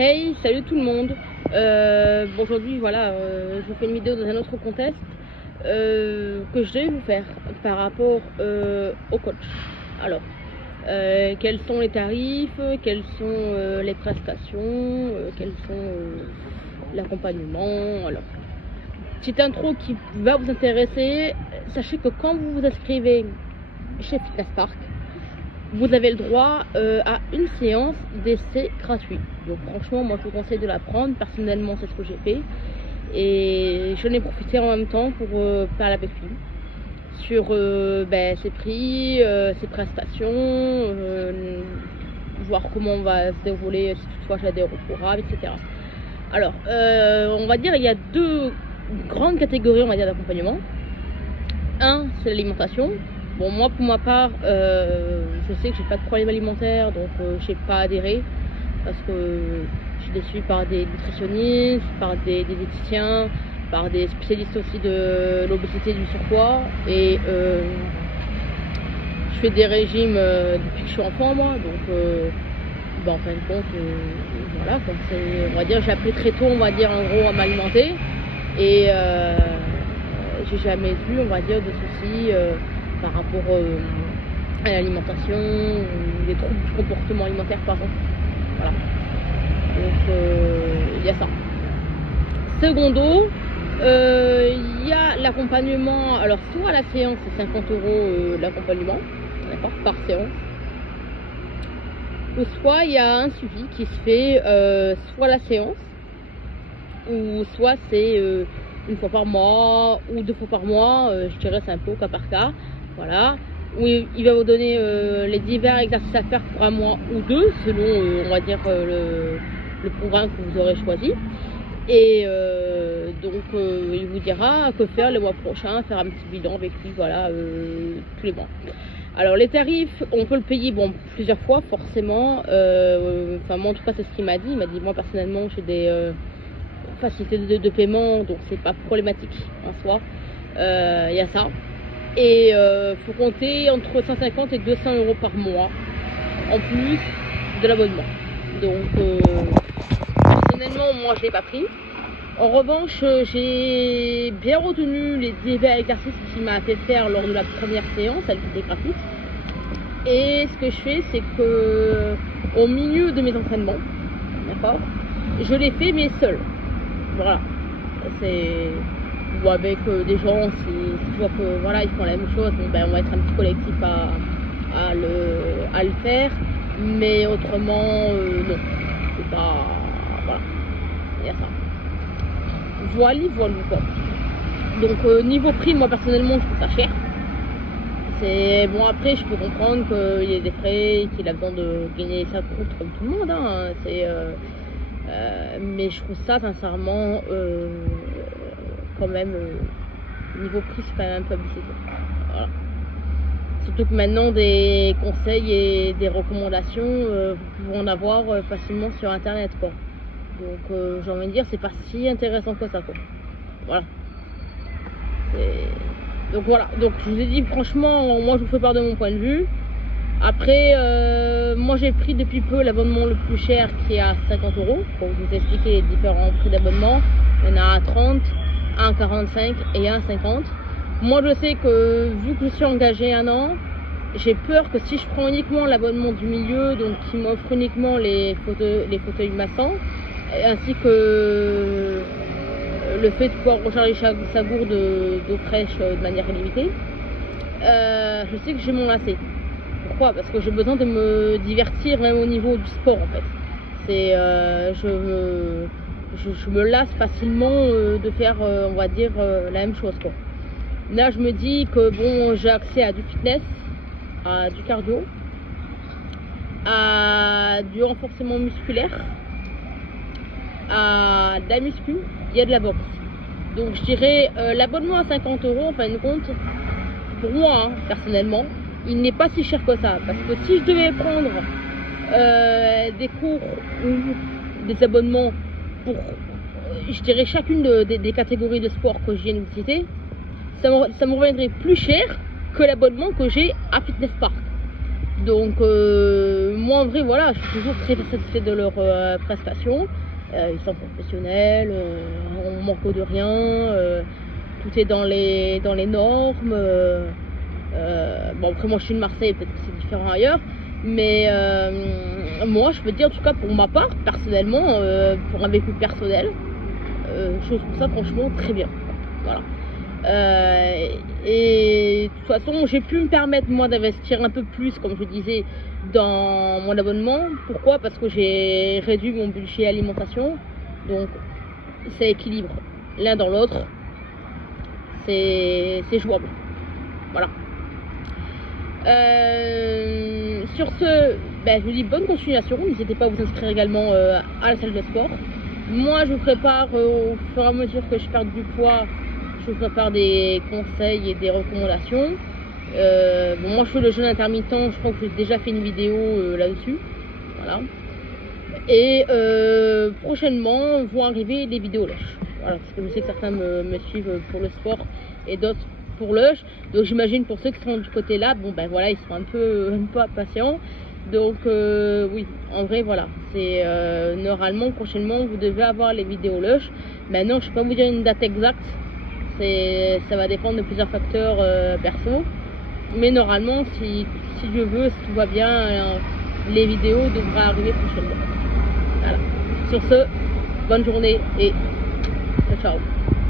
Hey, salut tout le monde. Bon, aujourd'hui, voilà, je vous fais une vidéo dans un autre contexte que je vais vous faire par rapport au coach. Alors, quels sont les tarifs, quelles sont les prestations, quels sont l'accompagnement. Alors, petite intro qui va vous intéresser. Sachez que quand vous vous inscrivez chez Fitness Park, vous avez le droit à une séance d'essai gratuit. Donc franchement, moi je vous conseille de la prendre. Personnellement, c'est ce que j'ai fait. Et j'en ai profité en même temps pour parler avec lui sur ses prix, ses prestations, voir comment on va se dérouler si toutefois j'adhère au programme, etc. Alors, on va dire il y a deux grandes catégories, on va dire, d'accompagnement. Un, c'est l'alimentation. Bon, moi pour ma part, je sais que j'ai pas de problème alimentaire, donc j'ai pas adhéré parce que je suis déçue par des nutritionnistes, par des diététiciens, par des spécialistes aussi de l'obésité et du surpoids. Et je fais des régimes depuis que je suis enfant, moi, donc en fin de compte, voilà quoi. On va dire, j'ai appris très tôt, on va dire, en gros, à m'alimenter et j'ai jamais vu, on va dire, de soucis par rapport à l'alimentation ou des troubles du comportement alimentaire, par exemple. Voilà. Donc il y a ça. Secondo, il y a l'accompagnement. Alors soit la séance c'est 50 € l'accompagnement, d'accord, par séance. Ou soit il y a un suivi qui se fait soit la séance, ou soit c'est une fois par mois ou 2 fois par mois, je dirais c'est un peu au cas par cas. Voilà, où il va vous donner les divers exercices à faire pour un mois ou deux, selon, on va dire, le programme que vous aurez choisi. Et donc, il vous dira que faire le mois prochain, faire un petit bilan avec lui, voilà, tous les mois. Alors, les tarifs, on peut le payer, bon, plusieurs fois, forcément. Enfin, moi, en tout cas, c'est ce qu'il m'a dit. Il m'a dit, moi, personnellement, j'ai des facilités de paiement, donc c'est pas problématique en soi. Il y a ça. Et faut compter entre 150 et 200 € par mois en plus de l'abonnement. Donc personnellement, moi je l'ai pas pris. En revanche, j'ai bien retenu les divers exercices qu'il m'a fait faire lors de la première séance, elle était gratuite. Et ce que je fais, c'est que au milieu de mes entraînements, d'accord, je les fais mais seul. Voilà, c'est ou avec des gens, si tu vois que voilà, ils font la même chose, bon, on va être un petit collectif à le faire, mais autrement non, c'est pas, voilà, il y a ça. Voilà quoi. Donc niveau prix, moi personnellement je trouve ça cher. C'est bon, après je peux comprendre qu'il y ait des frais, qu'il a besoin de gagner sa croûte comme tout le monde, hein. Mais je trouve ça sincèrement quand même niveau prix c'est quand même un peu abusé. Voilà. Surtout que maintenant des conseils et des recommandations vous pouvez en avoir facilement sur internet quoi. Donc j'ai envie de dire c'est pas si intéressant que ça quoi. Voilà. Donc voilà, donc je vous ai dit franchement, moi je vous fais part de mon point de vue. Après moi j'ai pris depuis peu l'abonnement le plus cher qui est à 50 € pour vous expliquer les différents prix d'abonnement. Il y en a à 30, un 45 et un 50. Moi je sais que vu que je suis engagée un an, j'ai peur que si je prends uniquement l'abonnement du milieu, donc qui m'offre uniquement les fauteuils massants, ainsi que le fait de pouvoir recharger sa gourde d'eau fraîche de manière illimitée, je sais que je vais m'en lasser. Pourquoi? Parce que j'ai besoin de me divertir même au niveau du sport en fait. C'est je me lasse facilement de faire on va dire la même chose quoi. Là je me dis que bon, j'ai accès à du fitness, à du cardio, à du renforcement musculaire, à de la muscu, il y a de la boxe. Donc je dirais l'abonnement à 50 € en fin de compte, pour moi personnellement, il n'est pas si cher que ça. Parce que si je devais prendre des cours ou des abonnements pour je dirais chacune des catégories de sport que je viens de vous citer, ça me reviendrait plus cher que l'abonnement que j'ai à Fitness Park. Donc moi en vrai voilà, je suis toujours très satisfaite de leurs prestations. Ils sont professionnels, on manque de rien, tout est dans les normes. Bon après moi je suis de Marseille, peut-être que c'est différent ailleurs, mais moi je peux dire en tout cas pour ma part, personnellement, pour un vécu personnel, je trouve ça franchement très bien. Voilà. Et de toute façon, j'ai pu me permettre moi d'investir un peu plus, comme je disais, dans mon abonnement. Pourquoi? Parce que j'ai réduit mon budget alimentation, donc ça équilibre l'un dans l'autre, c'est jouable. Voilà. Sur ce, je vous dis bonne continuation. N'hésitez pas à vous inscrire également à la salle de sport. Moi, je vous prépare au fur et à mesure que je perde du poids. Je vous prépare des conseils et des recommandations. Bon, moi je fais le jeûne intermittent, je crois que j'ai déjà fait une vidéo là-dessus. Voilà. Et prochainement vont arriver des vidéos lush. Voilà, parce que je sais que certains me suivent pour le sport et d'autres pour lush. Donc j'imagine pour ceux qui sont du côté là, bon ben voilà, ils sont un peu impatients. Donc oui, en vrai voilà, c'est normalement prochainement vous devez avoir les vidéos lush. Maintenant je ne peux pas vous dire une date exacte. Ça va dépendre de plusieurs facteurs perso, mais normalement si Dieu veut, si tout va bien, les vidéos devraient arriver prochainement. Voilà. Sur ce, bonne journée et ciao.